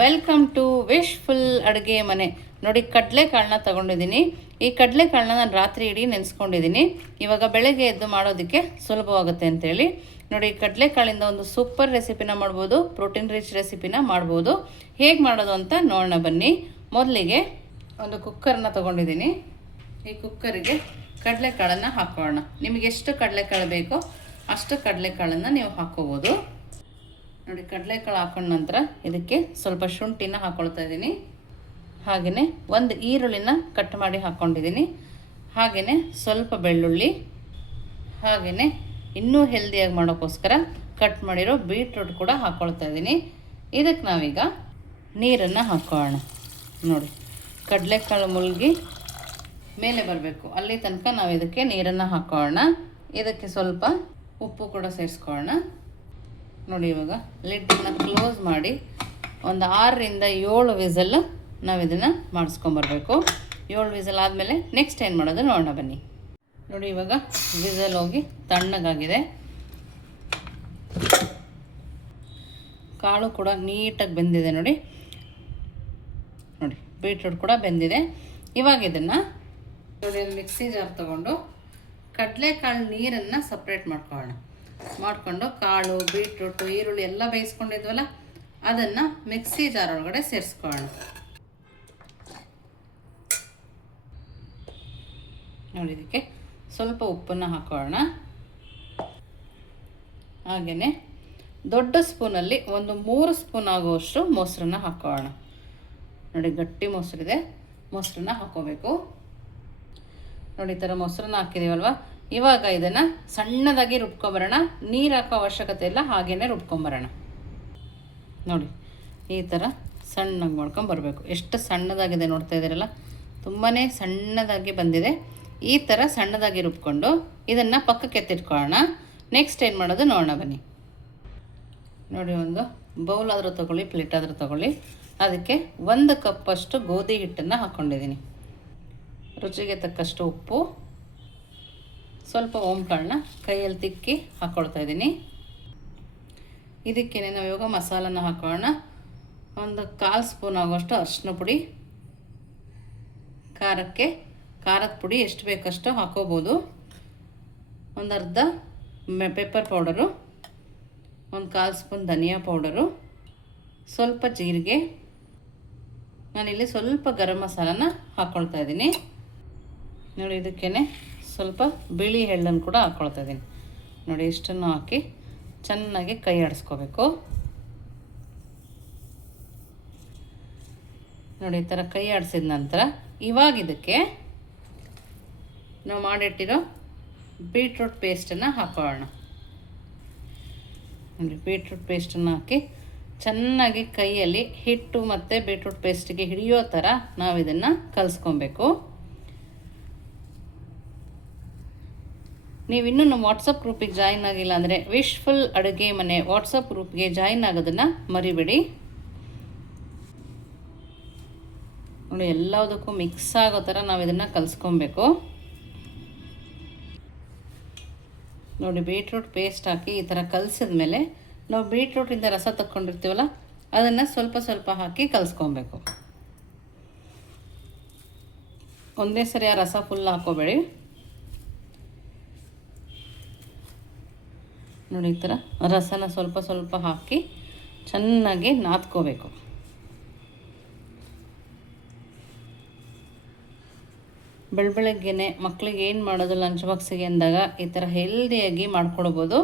Welcome to wishful ಅಡುಗೆ ಮನೆ. ನೋಡಿ, ಕಡಲೆಕಾಳನ್ನ ತೊಗೊಂಡಿದ್ದೀನಿ. ಈ ಕಡಲೆಕಾಳನ್ನ ನಾನು ರಾತ್ರಿ ಇಡೀ ನೆನೆಸ್ಕೊಂಡಿದ್ದೀನಿ. ಇವಾಗ ಬೆಳಗ್ಗೆ ಎದ್ದು ಮಾಡೋದಕ್ಕೆ ಸುಲಭವಾಗುತ್ತೆ ಅಂತೇಳಿ. ನೋಡಿ, ಕಡಲೆಕಾಳಿಂದ ಒಂದು ಸೂಪರ್ ರೆಸಿಪಿನ ಮಾಡ್ಬೋದು, ಪ್ರೋಟೀನ್ ರಿಚ್ ರೆಸಿಪಿನ ಮಾಡ್ಬೋದು. ಹೇಗೆ ಮಾಡೋದು ಅಂತ ನೋಡೋಣ ಬನ್ನಿ. ಮೊದಲಿಗೆ ಒಂದು ಕುಕ್ಕರ್ನ ತೊಗೊಂಡಿದ್ದೀನಿ. ಈ ಕುಕ್ಕರಿಗೆ ಕಡಲೆಕಾಳನ್ನು ಹಾಕೋಣ. ನಿಮಗೆ ಎಷ್ಟು ಕಡಲೆಕಾಳು ಬೇಕೋ ಅಷ್ಟು ಕಡಲೆಕಾಳನ್ನು ನೀವು ಹಾಕ್ಕೋಬೋದು. ನೋಡಿ, ಕಡಲೆಕಾಳು ಹಾಕೊಂಡ ನಂತರ ಇದಕ್ಕೆ ಸ್ವಲ್ಪ ಶುಂಠಿನ ಹಾಕ್ಕೊಳ್ತಾ ಇದ್ದೀನಿ. ಹಾಗೆಯೇ ಒಂದು ಈರುಳ್ಳಿನ ಕಟ್ ಮಾಡಿ ಹಾಕ್ಕೊಂಡಿದ್ದೀನಿ. ಹಾಗೆಯೇ ಸ್ವಲ್ಪ ಬೆಳ್ಳುಳ್ಳಿ, ಹಾಗೆಯೇ ಇನ್ನೂ ಹೆಲ್ದಿಯಾಗಿ ಮಾಡೋಕ್ಕೋಸ್ಕರ ಕಟ್ ಮಾಡಿರೋ ಬೀಟ್ರೂಟ್ ಕೂಡ ಹಾಕ್ಕೊಳ್ತಾ ಇದ್ದೀನಿ. ಇದಕ್ಕೆ ನಾವೀಗ ನೀರನ್ನು ಹಾಕೋಣ. ನೋಡಿ, ಕಡಲೆಕಾಳು ಮುಳುಗಿ ಮೇಲೆ ಬರಬೇಕು, ಅಲ್ಲಿ ತನಕ ನಾವು ಇದಕ್ಕೆ ನೀರನ್ನು ಹಾಕೋಣ. ಇದಕ್ಕೆ ಸ್ವಲ್ಪ ಉಪ್ಪು ಕೂಡ ಸೇರಿಸ್ಕೊಳ್ಳೋಣ. ನೋಡಿ, ಇವಾಗ ಲಿಡ್ಡನ್ನು ಕ್ಲೋಸ್ ಮಾಡಿ ಒಂದು 6ರಿಂದ 7 ವಿಸಲ್ ನಾವು ಇದನ್ನು ಮಾಡಿಸ್ಕೊಂಬರ್ಬೇಕು. 7 ವಿಸಲ್ ಆದಮೇಲೆ ನೆಕ್ಸ್ಟ್ ಏನು ಮಾಡೋದು ನೋಡೋಣ ಬನ್ನಿ. ನೋಡಿ, ಇವಾಗ ವಿಸಲ್ ಹೋಗಿ ತಣ್ಣಗಾಗಿದೆ. ಕಾಳು ಕೂಡ ನೀಟಾಗಿ ಬೆಂದಿದೆ. ನೋಡಿ, ಬೀಟ್ರೂಟ್ ಕೂಡ ಬೆಂದಿದೆ. ಇವಾಗ ಇದನ್ನು ನೋಡಿ ಮಿಕ್ಸಿ ಜಾರ್ ತೊಗೊಂಡು ಕಡಲೆಕಾಳು ನೀರನ್ನು ಸಪ್ರೇಟ್ ಮಾಡಿಕೊಂಡು ಕಾಳು, ಬೀಟ್ರೂಟು, ಈರುಳ್ಳಿ ಎಲ್ಲ ಬೇಯಿಸ್ಕೊಂಡಿದ್ವಲ್ಲ ಅದನ್ನು ಮಿಕ್ಸಿ ಜಾರ್ ಒಳಗಡೆ ಸೇರಿಸ್ಕೊಳ್ಳೋಣ. ನೋಡಿ, ಇದಕ್ಕೆ ಸ್ವಲ್ಪ ಉಪ್ಪನ್ನು ಹಾಕೋಣ. ಹಾಗೆಯೇ ದೊಡ್ಡ ಸ್ಪೂನಲ್ಲಿ ಒಂದು 3 ಸ್ಪೂನ್ ಆಗುವಷ್ಟು ಮೊಸರನ್ನ ಹಾಕೋಣ. ನೋಡಿ, ಗಟ್ಟಿ ಮೊಸರಿದೆ, ಮೊಸರನ್ನ ಹಾಕೋಬೇಕು. ನೋಡಿ, ಈ ಥರ ಮೊಸರನ್ನ ಹಾಕಿದ್ದೀವಲ್ವ, ಇವಾಗ ಇದನ್ನು ಸಣ್ಣದಾಗಿ ರುಬ್ಕೊಂಬರೋಣ. ನೀರು ಹಾಕೋ ಅವಶ್ಯಕತೆ ಇಲ್ಲ, ಹಾಗೇ ರುಬ್ಕೊಂಬರೋಣ. ನೋಡಿ, ಈ ಥರ ಸಣ್ಣಗೆ ಮಾಡ್ಕೊಂಬರ್ಬೇಕು. ಎಷ್ಟು ಸಣ್ಣದಾಗಿದೆ ನೋಡ್ತಾ ಇದ್ದೀರಲ್ಲ, ತುಂಬಾ ಸಣ್ಣದಾಗಿ ಬಂದಿದೆ. ಈ ಥರ ಸಣ್ಣದಾಗಿ ರುಬ್ಕೊಂಡು ಇದನ್ನು ಪಕ್ಕಕ್ಕೆ ಎತ್ತಿಟ್ಕೊಳ್ಳೋಣ. ನೆಕ್ಸ್ಟ್ ಏನು ಮಾಡೋದು ನೋಡೋಣ ಬನ್ನಿ. ನೋಡಿ, ಒಂದು ಬೌಲ್ ಆದರೂ ತೊಗೊಳ್ಳಿ, ಪ್ಲೇಟ್ ಆದರೂ ತೊಗೊಳ್ಳಿ. ಅದಕ್ಕೆ 1 ಕಪ್ಪಷ್ಟು ಗೋಧಿ ಹಿಟ್ಟನ್ನು ಹಾಕ್ಕೊಂಡಿದ್ದೀನಿ. ರುಚಿಗೆ ತಕ್ಕಷ್ಟು ಉಪ್ಪು, ಸ್ವಲ್ಪ ಓಂಕಾಳನ್ನ ಕೈಯಲ್ಲಿ ತಿಕ್ಕಿ ಹಾಕ್ಕೊಳ್ತಾ ಇದ್ದೀನಿ. ಇದಕ್ಕೇನೆ ನಾವು ಇವಾಗ ಮಸಾಲನ ಹಾಕೋಣ. ಒಂದು 1/4 ಸ್ಪೂನ್ ಆಗುವಷ್ಟು ಅರಿಶಿನ ಪುಡಿ, ಖಾರದ ಪುಡಿ ಎಷ್ಟು ಬೇಕಷ್ಟು ಹಾಕೋಬೋದು. ಒಂದು ಅರ್ಧ ಪೆಪ್ಪರ್ ಪೌಡರು, ಒಂದು 1/4 ಸ್ಪೂನ್ ಧನಿಯಾ ಪೌಡರು, ಸ್ವಲ್ಪ ಜೀರಿಗೆ. ನಾನಿಲ್ಲಿ ಸ್ವಲ್ಪ ಗರಂ ಮಸಾಲನ ಹಾಕ್ಕೊಳ್ತಾ ಇದ್ದೀನಿ. ನೋಡಿ, ಇದಕ್ಕೇ ಸ್ವಲ್ಪ ಬಿಳಿ ಎಳ್ಳನ್ನು ಕೂಡ ಹಾಕ್ಕೊಳ್ತಾ ಇದ್ದೀನಿ. ನೋಡಿ, ಇಷ್ಟನ್ನು ಹಾಕಿ ಚೆನ್ನಾಗಿ ಕೈ ಆಡಿಸ್ಕೋಬೇಕು. ನೋಡಿ, ಈ ಥರ ಕೈ ಆಡಿಸಿದ ನಂತರ ಇವಾಗ ಇದಕ್ಕೆ ನಾವು ಮಾಡಿಟ್ಟಿರೋ ಬೀಟ್ರೂಟ್ ಪೇಸ್ಟನ್ನು ಹಾಕೋಣ. ನೋಡಿ, ಬೀಟ್ರೂಟ್ ಪೇಸ್ಟನ್ನು ಹಾಕಿ ಚೆನ್ನಾಗಿ ಕೈಯಲ್ಲಿ ಹಿಟ್ಟು ಮತ್ತು ಬೀಟ್ರೂಟ್ ಪೇಸ್ಟಿಗೆ ಹಿಡಿಯೋ ಥರ ನಾವು ಇದನ್ನು ಕಲಿಸ್ಕೊಬೇಕು. ನೀವಿನ್ನೂ ನಮ್ಮ ವಾಟ್ಸಪ್ ಗ್ರೂಪಿಗೆ ಜಾಯಿನ್ ಆಗಿಲ್ಲ ಅಂದರೆ ವಿಶ್ಫುಲ್ ಅಡುಗೆ ಮನೆ ವಾಟ್ಸಪ್ ಗ್ರೂಪ್ಗೆ ಜಾಯಿನ್ ಆಗೋದನ್ನು ಮರಿಬೇಡಿ. ನೋಡಿ, ಎಲ್ಲದಕ್ಕೂ ಮಿಕ್ಸ್ ಆಗೋ ಥರ ನಾವು ಇದನ್ನು ಕಲಿಸ್ಕೊಬೇಕು. ನೋಡಿ, ಬೀಟ್ರೂಟ್ ಪೇಸ್ಟ್ ಹಾಕಿ ಈ ಥರ ಕಲಿಸಿದ ಮೇಲೆ ನಾವು ಬೀಟ್ರೂಟಿಂದ ರಸ ತಕ್ಕೊಂಡಿರ್ತೀವಲ್ಲ ಅದನ್ನು ಸ್ವಲ್ಪ ಸ್ವಲ್ಪ ಹಾಕಿ ಕಲಿಸ್ಕೊಬೇಕು. ಒಂದೇ ಸರಿ ಆ ರಸ ಫುಲ್ ಹಾಕೋಬೇಡಿ. ನೋಡಿ, ಈ ಥರ ರಸನ ಸ್ವಲ್ಪ ಸ್ವಲ್ಪ ಹಾಕಿ ಚೆನ್ನಾಗಿ ನಾದ್ಕೋಬೇಕು. ಬೆಳಗ್ಗೆನೆ ಮಕ್ಕಳಿಗೆ ಏನು ಮಾಡೋದು ಲಂಚ್ ಬಾಕ್ಸಿಗೆ ಅಂದಾಗ ಈ ಥರ ಹೆಲ್ದಿಯಾಗಿ ಮಾಡ್ಕೊಳ್ಬೋದು.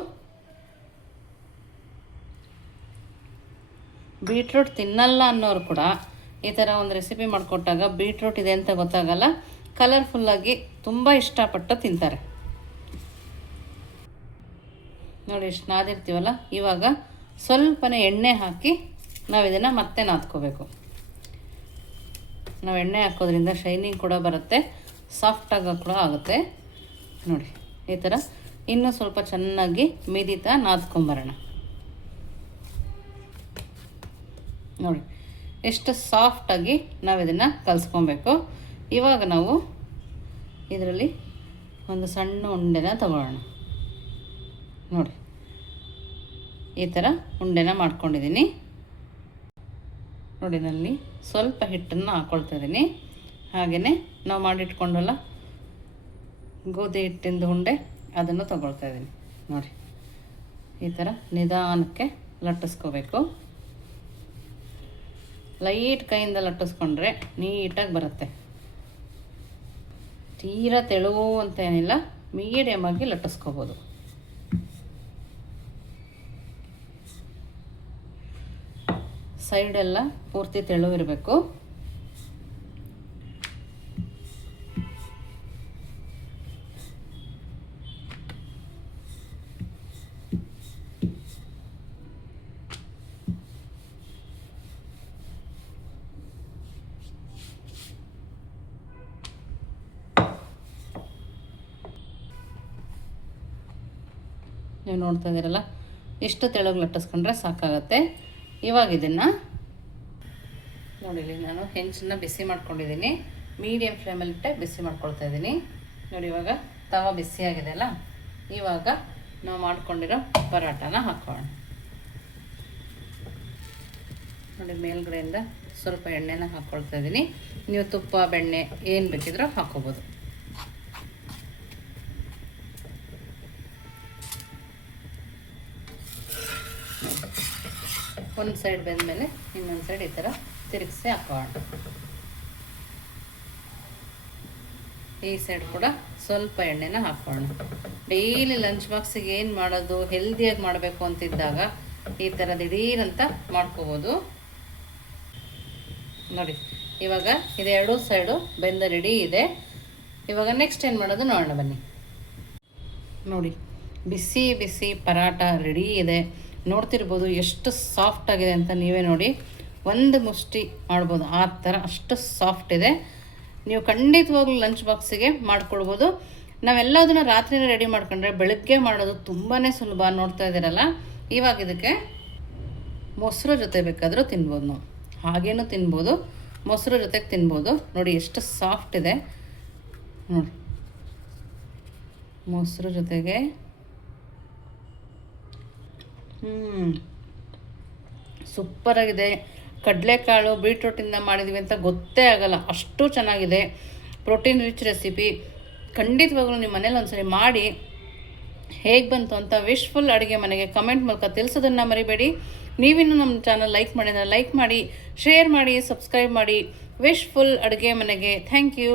ಬೀಟ್ರೂಟ್ ತಿನ್ನಲ್ಲ ಅನ್ನೋರು ಕೂಡ ಈ ಥರ ಒಂದು ರೆಸಿಪಿ ಮಾಡಿಕೊಟ್ಟಾಗ ಬೀಟ್ರೂಟ್ ಇದೆ ಅಂತ ಗೊತ್ತಾಗಲ್ಲ, ಕಲರ್ಫುಲ್ಲಾಗಿ ತುಂಬ ಇಷ್ಟಪಟ್ಟು ತಿಂತಾರೆ. ನೋಡಿ, ಇಷ್ಟು ನಾದಿರ್ತೀವಲ್ಲ, ಇವಾಗ ಸ್ವಲ್ಪನೇ ಎಣ್ಣೆ ಹಾಕಿ ನಾವು ಇದನ್ನು ಮತ್ತೆ ನಾದ್ಕೋಬೇಕು. ನಾವು ಎಣ್ಣೆ ಹಾಕೋದ್ರಿಂದ ಶೈನಿಂಗ್ ಕೂಡ ಬರುತ್ತೆ, ಸಾಫ್ಟಾಗಿ ಕೂಡ ಆಗುತ್ತೆ. ನೋಡಿ, ಈ ಥರ ಇನ್ನೂ ಸ್ವಲ್ಪ ಚೆನ್ನಾಗಿ ಮಿದಿತಾ ನಾದ್ಕೊಂಬರೋಣ. ನೋಡಿ, ಎಷ್ಟು ಸಾಫ್ಟಾಗಿ ನಾವು ಇದನ್ನು ಕಲಿಸ್ಕೊಬೇಕು. ಇವಾಗ ನಾವು ಇದರಲ್ಲಿ ಒಂದು ಸಣ್ಣ ಉಂಡೆನ ತಗೊಳ್ಳೋಣ. ನೋಡಿ, ಈ ಥರ ಉಂಡೆನ ಮಾಡ್ಕೊಂಡಿದ್ದೀನಿ. ನೋಡಿ ನಲ್ಲಿ ಸ್ವಲ್ಪ ಹಿಟ್ಟನ್ನು ಹಾಕ್ಕೊಳ್ತಾ ಇದ್ದೀನಿ. ಹಾಗೆಯೇ ನಾವು ಮಾಡಿಟ್ಕೊಂಡಲ್ಲ ಗೋಧಿ ಹಿಟ್ಟಿಂದು ಉಂಡೆ ಅದನ್ನು ತೊಗೊಳ್ತಾ ಇದ್ದೀನಿ. ನೋಡಿ ಈ ಥರ ನಿಧಾನಕ್ಕೆ ಲಟ್ಟಿಸ್ಕೋಬೇಕು. ಲೈಟ್ ಕೈಯಿಂದ ಲಟ್ಟಿಸ್ಕೊಂಡ್ರೆ ನೀಟಾಗಿ ಬರುತ್ತೆ. ತೀರಾ ತೆಳುವು ಅಂತ ಏನಿಲ್ಲ, ಮೀಡಿಯಮ್ ಆಗಿ ಲಟ್ಟಿಸ್ಕೋಬೋದು. ಸೈಡೆಲ್ಲ ಪೂರ್ತಿ ತೆಳು ಇರಬೇಕು. ನೀವು ನೋಡ್ತಾ ಇದ್ದೀರಲ್ಲ, ಇಷ್ಟು ತೆಳುಗೆ ಲಟ್ಟಿಸ್ಕೊಂಡ್ರೆ ಸಾಕಾಗತ್ತೆ. ಇವಾಗ ಇದನ್ನು ನೋಡಿ, ನಾನು ಹೆಂಚನ್ನ ಬಿಸಿ ಮಾಡ್ಕೊಂಡಿದ್ದೀನಿ. ಮೀಡಿಯಮ್ ಫ್ಲೇಮಲ್ಲಿಟ್ಟೆ ಬಿಸಿ ಮಾಡ್ಕೊಳ್ತಾ ಇದ್ದೀನಿ. ನೋಡಿ ಇವಾಗ ತವ ಬಿಸಿಯಾಗಿದೆ ಅಲ್ಲ, ಇವಾಗ ನಾವು ಮಾಡ್ಕೊಂಡಿರೋ ಪರಾಟನ ಹಾಕೋಣ. ನೋಡಿ ಮೇಲ್ಗಡೆಯಿಂದ ಸ್ವಲ್ಪ ಎಣ್ಣೆನ ಹಾಕ್ಕೊಳ್ತಾ ಇದ್ದೀನಿ. ನೀವು ತುಪ್ಪ ಬೆಣ್ಣೆ ಏನು ಬೇಕಿದ್ರೂ ಹಾಕೋಬೋದು. ಒಂದು ಸೈಡ್ ಬೆಂದಮೇಲೆ ಇನ್ನೊಂದು ಸೈಡ್ ಈ ಥರ ತಿರುಗಿಸಿ ಹಾಕೋಣ. ಈ ಸೈಡ್ ಕೂಡ ಸ್ವಲ್ಪ ಎಣ್ಣೆನ ಹಾಕೋಣ. ಡೈಲಿ ಲಂಚ್ ಬಾಕ್ಸಿಗೆ ಏನು ಮಾಡೋದು, ಹೆಲ್ದಿಯಾಗಿ ಮಾಡಬೇಕು ಅಂತಿದ್ದಾಗ ಈ ಥರ ದಿಢೀರಂತ ಮಾಡ್ಕೋಬೋದು. ನೋಡಿ ಇವಾಗ ಇದು ಎರಡೂ ಸೈಡು ಬೆಂದ ರೆಡಿ ಇದೆ. ಇವಾಗ ನೆಕ್ಸ್ಟ್ ಏನು ಮಾಡೋದು ನೋಡೋಣ ಬನ್ನಿ. ನೋಡಿ ಬಿಸಿ ಬಿಸಿ ಪರಾಟ ರೆಡಿ ಇದೆ. ನೋಡ್ತಿರ್ಬೋದು ಎಷ್ಟು ಸಾಫ್ಟ್ ಆಗಿದೆ ಅಂತ. ನೀವೇ ನೋಡಿ, ಒಂದು ಮುಷ್ಟಿ ಮಾಡ್ಬೋದು ಆ ಥರ, ಅಷ್ಟು ಸಾಫ್ಟ್ ಇದೆ. ನೀವು ಖಂಡಿತವಾಗ್ಲೂ ಲಂಚ್ ಬಾಕ್ಸಿಗೆ ಮಾಡ್ಕೊಳ್ಬೋದು. ನಾವೆಲ್ಲದನ್ನ ರಾತ್ರಿನೇ ರೆಡಿ ಮಾಡ್ಕೊಂಡ್ರೆ ಬೆಳಗ್ಗೆ ಮಾಡೋದು ತುಂಬಾ ಸುಲಭ. ನೋಡ್ತಾ ಇದ್ದೀರಲ್ಲ, ಇವಾಗ ಇದಕ್ಕೆ ಮೊಸರು ಜೊತೆ ಬೇಕಾದರೂ ತಿನ್ಬೋದು. ನಾವು ಹಾಗೇನೂ ತಿನ್ಬೋದು, ಮೊಸರು ಜೊತೆಗೆ ತಿನ್ಬೋದು. ನೋಡಿ ಎಷ್ಟು ಸಾಫ್ಟ್ ಇದೆ ನೋಡಿ. ಮೊಸರು ಜೊತೆಗೆ ಸೂಪರಾಗಿದೆ. ಕಡಲೆಕಾಳು ಬೀಟ್ರೂಟಿಂದ ಮಾಡಿದ್ವಿ ಅಂತ ಗೊತ್ತೇ ಆಗಲ್ಲ, ಅಷ್ಟು ಚೆನ್ನಾಗಿದೆ. Protein rich recipe. ಖಂಡಿತವಾಗ್ಲೂ ನಿಮ್ಮ ಮನೇಲಿ ಒಂದ್ಸರಿ ಮಾಡಿ ಹೇಗೆ ಬಂತು ಅಂತ ವಿಶ್ಫುಲ್ ಅಡುಗೆ ಮನೆಗೆ ಕಮೆಂಟ್ ಮೂಲಕ ತಿಳಿಸೋದನ್ನು ಮರಿಬೇಡಿ. ನೀವಿನ್ನೂ ನಮ್ಮ ಚಾನಲ್ ಲೈಕ್ ಮಾಡಿದರೆ ಲೈಕ್ ಮಾಡಿ, ಶೇರ್ ಮಾಡಿ, ಸಬ್ಸ್ಕ್ರೈಬ್ ಮಾಡಿ. ವಿಶ್ಫುಲ್ ಅಡುಗೆ ಮನೆಗೆ ಥ್ಯಾಂಕ್ ಯು.